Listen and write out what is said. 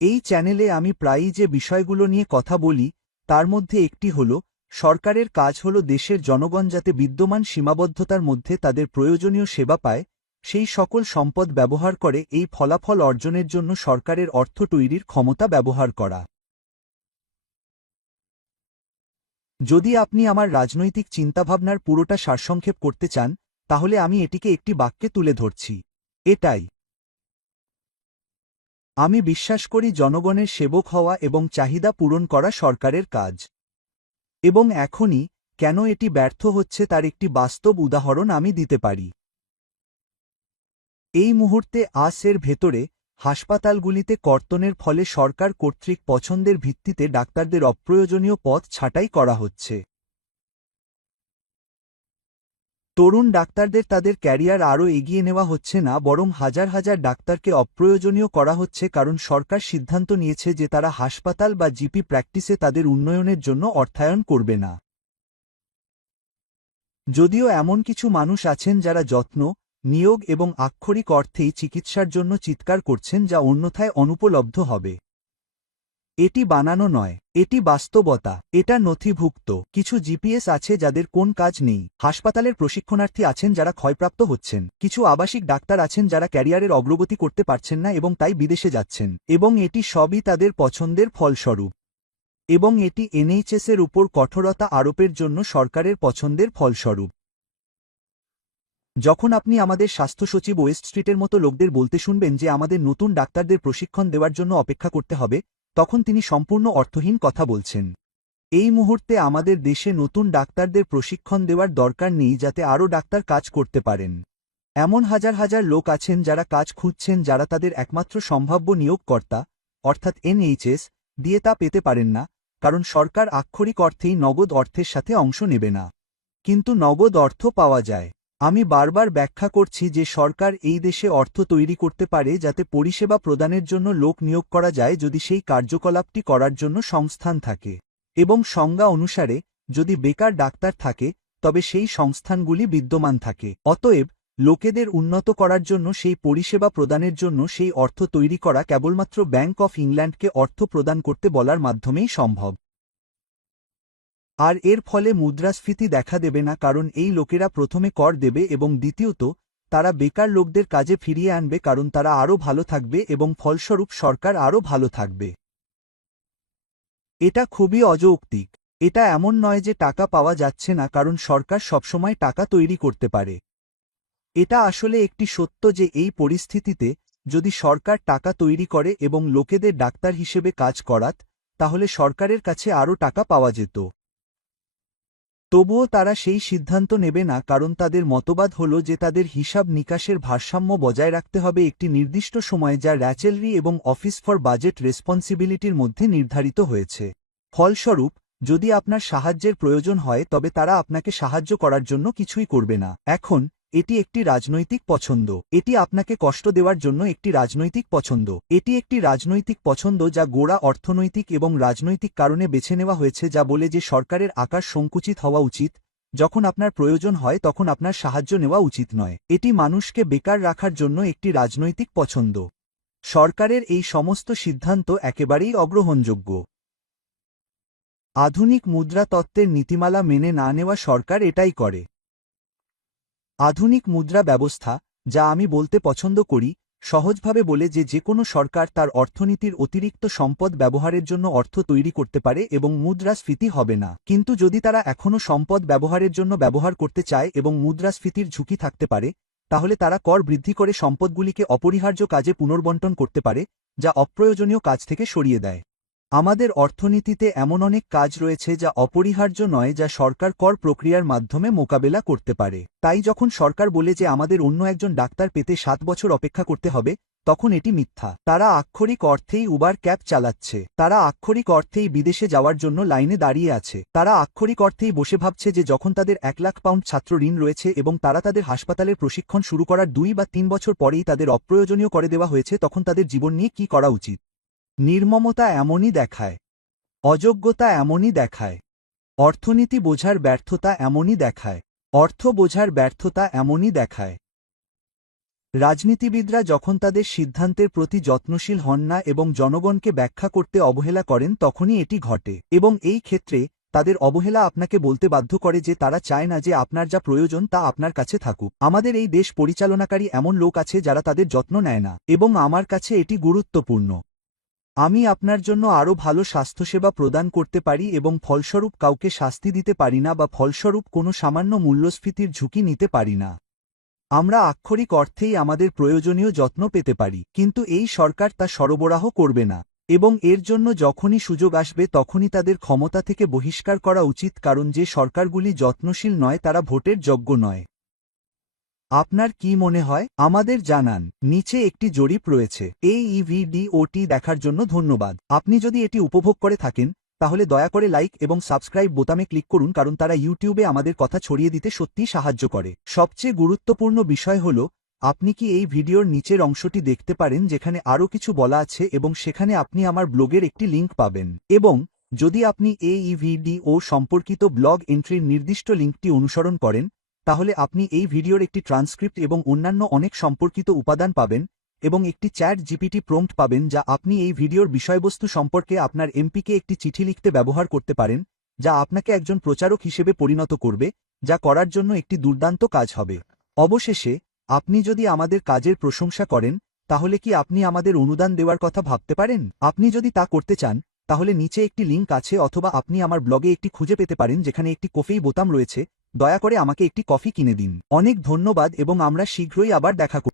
এই চ্যানেলে আমি প্রায়ই যে বিষয়গুলো নিয়ে কথা বলি তার মধ্যে একটি হল সরকারের কাজ হল দেশের জনগণ যাতে বিদ্যমান সীমাবদ্ধতার মধ্যে তাদের প্রয়োজনীয় সেবা পায় সেই সকল সম্পদ ব্যবহার করে এই ফলাফল অর্জনের জন্য সরকারের অর্থ তৈরির ক্ষমতা ব্যবহার করা। যদি আপনি আমার রাজনৈতিক চিন্তাভাবনার পুরোটা সারসংক্ষেপ করতে চান তাহলে আমি এটিকে একটি বাক্যে তুলে ধরছি, এটাই। আমি বিশ্বাস করি জনগণের সেবক হওয়া এবং চাহিদা পূরণ করা সরকারের কাজ। এবং এখনই কেন এটি ব্যর্থ হচ্ছে তার একটি বাস্তব উদাহরণ আমি দিতে পারি। এই মুহূর্তে এর ভেতরে হাসপাতালগুলিতে কর্তনের ফলে সরকার কর্তৃক পছন্দের ভিত্তিতে ডাক্তারদের অপ্রয়োজনীয় পথ ছাঁটাই করা হচ্ছে। তরুণ ডাক্তারদের তাদের ক্যারিয়ার আরও এগিয়ে নেওয়া হচ্ছে না, বরং হাজার হাজার ডাক্তারকে অপ্রয়োজনীয় করা হচ্ছে কারণ সরকার সিদ্ধান্ত নিয়েছে যে তারা হাসপাতাল বা জিপি প্র্যাকটিসে তাদের উন্নয়নের জন্য অর্থায়ন করবে না। যদিও এমন কিছু মানুষ আছেন যারা যত্ন, নিয়োগ এবং আক্ষরিক অর্থেই চিকিৎসার জন্য চিৎকার করছেন যা অন্যথায় অনুপলব্ধ হবে। এটি বানানো নয়, এটি বাস্তবতা, এটা নথিভুক্ত। কিছু জিপিএস আছে যাদের কোন কাজ নেই, হাসপাতালের প্রশিক্ষণার্থী আছেন যারা ক্ষয়প্রাপ্ত হচ্ছেন, কিছু আবাসিক ডাক্তার আছেন যারা ক্যারিয়ারের অগ্রগতি করতে পারছেন না এবং তাই বিদেশে যাচ্ছেন, এবং এটি সবই তাদের পছন্দের ফলস্বরূপ। এবং এটি এনএইচএসের উপর কঠোরতা আরোপের জন্য সরকারের পছন্দের ফলস্বরূপ। যখন আপনি আমাদের স্বাস্থ্য সচিব ওয়েস্ট স্ট্রিটের মতো লোকদের বলতে শুনবেন যে আমাদের নতুন ডাক্তারদের প্রশিক্ষণ দেওয়ার জন্য অপেক্ষা করতে হবে, তখন তিনি সম্পূর্ণ অর্থহীন কথা বলছেন। এই মুহূর্তে আমাদের দেশে নতুন ডাক্তারদের প্রশিক্ষণ দেওয়ার দরকার নেই যাতে আরও ডাক্তার কাজ করতে পারেন। এমন হাজার হাজার লোক আছেন যারা কাজ খুঁজছেন যারা তাদের একমাত্র সম্ভাব্য নিয়োগকর্তা অর্থাৎ এনএইচএস দিয়ে তা পেতে পারেন না, কারণ সরকার আক্ষরিক অর্থেই নগদ অর্থের সাথে অংশ নেবে না। কিন্তু নগদ অর্থ পাওয়া যায়। আমি বারবার ব্যাখ্যা করছি যে সরকার এই দেশে অর্থ তৈরি করতে পারে যাতে পরিষেবা প্রদানের জন্য লোক নিয়োগ করা যায় যদি সেই কার্যকলাপটি করার জন্য সংস্থান থাকে, এবং সংজ্ঞা অনুসারে যদি বেকার ডাক্তার থাকে তবে সেই সংস্থানগুলি বিদ্যমান থাকে। অতএব লোকেদের উন্নত করার জন্য সেই পরিষেবা প্রদানের জন্য সেই অর্থ তৈরি করা কেবলমাত্র ব্যাংক অফ ইংল্যান্ডকে অর্থ প্রদান করতে বলার মাধ্যমেই সম্ভব। আর এর ফলে মুদ্রাস্ফীতি দেখা দেবে না, কারণ এই লোকেরা প্রথমে কর দেবে এবং দ্বিতীয়ত তারা বেকার লোকদের কাজে ফিরিয়ে আনবে কারণ তারা আরও ভালো থাকবে এবং ফলস্বরূপ সরকার আরও ভালো থাকবে। এটা খুবই অযৌক্তিক। এটা এমন নয় যে টাকা পাওয়া যাচ্ছে না কারণ সরকার সবসময় টাকা তৈরি করতে পারে। এটা আসলে একটি সত্য যে এই পরিস্থিতিতে যদি সরকার টাকা তৈরি করে এবং লোকেদের ডাক্তার হিসেবে কাজ করাত তাহলে সরকারের কাছে আরও টাকা পাওয়া যেত। তবুও তারা সেই সিদ্ধান্ত নেবে না কারণ তাদের মতবাদ হল যে তাদের হিসাব নিকাশের ভারসাম্য বজায় রাখতে হবে একটি নির্দিষ্ট সময়ে যা র্যাচেলরি এবং অফিস ফর বাজেট রেসপন্সিবিলিটির মধ্যে নির্ধারিত হয়েছে। ফলস্বরূপ যদি আপনার সাহায্যের প্রয়োজন হয় তবে তারা আপনাকে সাহায্য করার জন্য কিছুই করবে না। এখন এটি একটি রাজনৈতিক পছন্দ, এটি আপনাকে কষ্ট দেওয়ার জন্য একটি রাজনৈতিক পছন্দ, এটি একটি রাজনৈতিক পছন্দ যা গোড়া অর্থনৈতিক এবং রাজনৈতিক কারণে বেছে নেওয়া হয়েছে যা বলে যে সরকারের আকার সংকুচিত হওয়া উচিত, যখন আপনার প্রয়োজন হয় তখন আপনার সাহায্য নেওয়া উচিত নয়। এটি মানুষকে বেকার রাখার জন্য একটি রাজনৈতিক পছন্দ। সরকারের এই সমস্ত সিদ্ধান্ত একেবারেই অগ্রহণযোগ্য। আধুনিক মুদ্রা তত্ত্বের নীতিমালা মেনে না নেওয়া সরকার এটাই করে। আধুনিক মুদ্রা ব্যবস্থা, যা আমি বলতে পছন্দ করি, সহজভাবে বলে যে কোনো সরকার তার অর্থনীতির অতিরিক্ত সম্পদ ব্যবহারের জন্য অর্থ তৈরি করতে পারে এবং মুদ্রাস্ফীতি হবে না। কিন্তু যদি তারা এখনও সম্পদ ব্যবহারের জন্য ব্যবহার করতে চায় এবং মুদ্রাস্ফীতির ঝুঁকি থাকতে পারে, তাহলে তারা কর বৃদ্ধি করে সম্পদগুলিকে অপরিহার্য কাজে পুনর্বণ্টন করতে পারে, যা অপ্রয়োজনীয় কাজ থেকে সরিয়ে দেয়। আমাদের অর্থনীতিতে এমন অনেক কাজ রয়েছে যা অপরিহার্য নয় যা সরকার কর প্রক্রিয়ার মাধ্যমে মোকাবেলা করতে পারে। তাই যখন সরকার বলে যে আমাদের অন্য একজন ডাক্তার পেতে 7 বছর অপেক্ষা করতে হবে, তখন এটি মিথ্যা। তারা আক্ষরিক অর্থেই উবার ক্যাব চালাচ্ছে, তারা আক্ষরিক অর্থেই বিদেশে যাওয়ার জন্য লাইনে দাঁড়িয়ে আছে, তারা আক্ষরিক অর্থেই বসে ভাবছে যে যখন তাদের 1 লাখ পাউন্ড ছাত্র ঋণ রয়েছে এবং তারা তাদের হাসপাতালের প্রশিক্ষণ শুরু করার 2 বা 3 বছর পরেই তাদের অপ্রয়োজনীয় করে দেওয়া হয়েছে তখন তাদের জীবন নিয়ে কী করা উচিত। নির্মমতা এমনই দেখায়, অযোগ্যতা এমনই দেখায়, অর্থনীতি বোঝার ব্যর্থতা এমনই দেখায়, অর্থ বোঝার ব্যর্থতা এমনই দেখায়। রাজনীতিবিদরা যখন তাদের সিদ্ধান্তের প্রতি যত্নশীল হন না এবং জনগণকে ব্যাখ্যা করতে অবহেলা করেন তখনই এটি ঘটে এবং এই ক্ষেত্রে তাদের অবহেলা আপনাকে বলতে বাধ্য করে যে তারা চায় না যে আপনার যা প্রয়োজন তা আপনার কাছে থাকুক। আমাদের এই দেশ পরিচালনাকারী এমন লোক আছে যারা তাদের যত্ন নেয় না এবং আমার কাছে এটি গুরুত্বপূর্ণ। আমি আপনার জন্য আরও ভালো স্বাস্থ্যসেবা প্রদান করতে পারি এবং ফলস্বরূপ কাউকে শাস্তি দিতে পারি না বা ফলস্বরূপ কোনো সামান্য মূল্যস্ফীতির ঝুঁকি নিতে পারি না। আমরা আক্ষরিক অর্থেই আমাদের প্রয়োজনীয় যত্ন পেতে পারি, কিন্তু এই সরকার তা সরবরাহ করবে না এবং এর জন্য যখনই সুযোগ আসবে তখনই তাদের ক্ষমতা থেকে বহিষ্কার করা উচিত, কারণ যে সরকারগুলি যত্নশীল নয় তারা ভোটের যোগ্য নয়। আপনার কি মনে হয় আমাদের জানান। নিচে একটি জরিপ রয়েছে। এই ভিডিওটি দেখার জন্য ধন্যবাদ। আপনি যদি এটি উপভোগ করে থাকেন তাহলে দয়া করে লাইক এবং সাবস্ক্রাইব বোতামে ক্লিক করুন, কারণ তারা ইউটিউবে আমাদের কথা ছড়িয়ে দিতে সত্যিই সাহায্য করে। সবচেয়ে গুরুত্বপূর্ণ বিষয় হল আপনি কি এই ভিডিওর নিচের অংশটি দেখতে পারেন যেখানে আরও কিছু বলা আছে এবং সেখানে আপনি আমার ব্লগের একটি লিঙ্ক পাবেন এবং যদি আপনি এই ভিডিও সম্পর্কিত ব্লগ এন্ট্রির নির্দিষ্ট লিঙ্কটি অনুসরণ করেন তাহলে আপনি এই ভিডিওর একটি ট্রান্সক্রিপ্ট এবং অন্যান্য অনেক সম্পর্কিত উপাদান পাবেন এবং একটি চ্যাট জিপিটি প্রম্পট পাবেন যা আপনি এই ভিডিওর বিষয়বস্তু সম্পর্কে আপনার এমপিকে একটি চিঠি লিখতে ব্যবহার করতে পারেন, যা আপনাকে একজন প্রচারক হিসেবে পরিণত করবে, যা করার জন্য একটি দুর্দান্ত কাজ হবে। অবশেষে আপনি যদি আমাদের কাজের প্রশংসা করেন তাহলে কি আপনি আমাদের অনুদান দেওয়ার কথা ভাবতে পারেন? আপনি যদি তা করতে চান তাহলে নিচে একটি লিঙ্ক আছে অথবা আপনি আমার ব্লগে একটি খুঁজে পেতে পারেন যেখানে একটি কফি বোতাম রয়েছে। দয়া করে আমাকে একটি কফি কিনে দিন। অনেক ধন্যবাদ এবং আমরা শীঘ্রই আবার দেখা করব।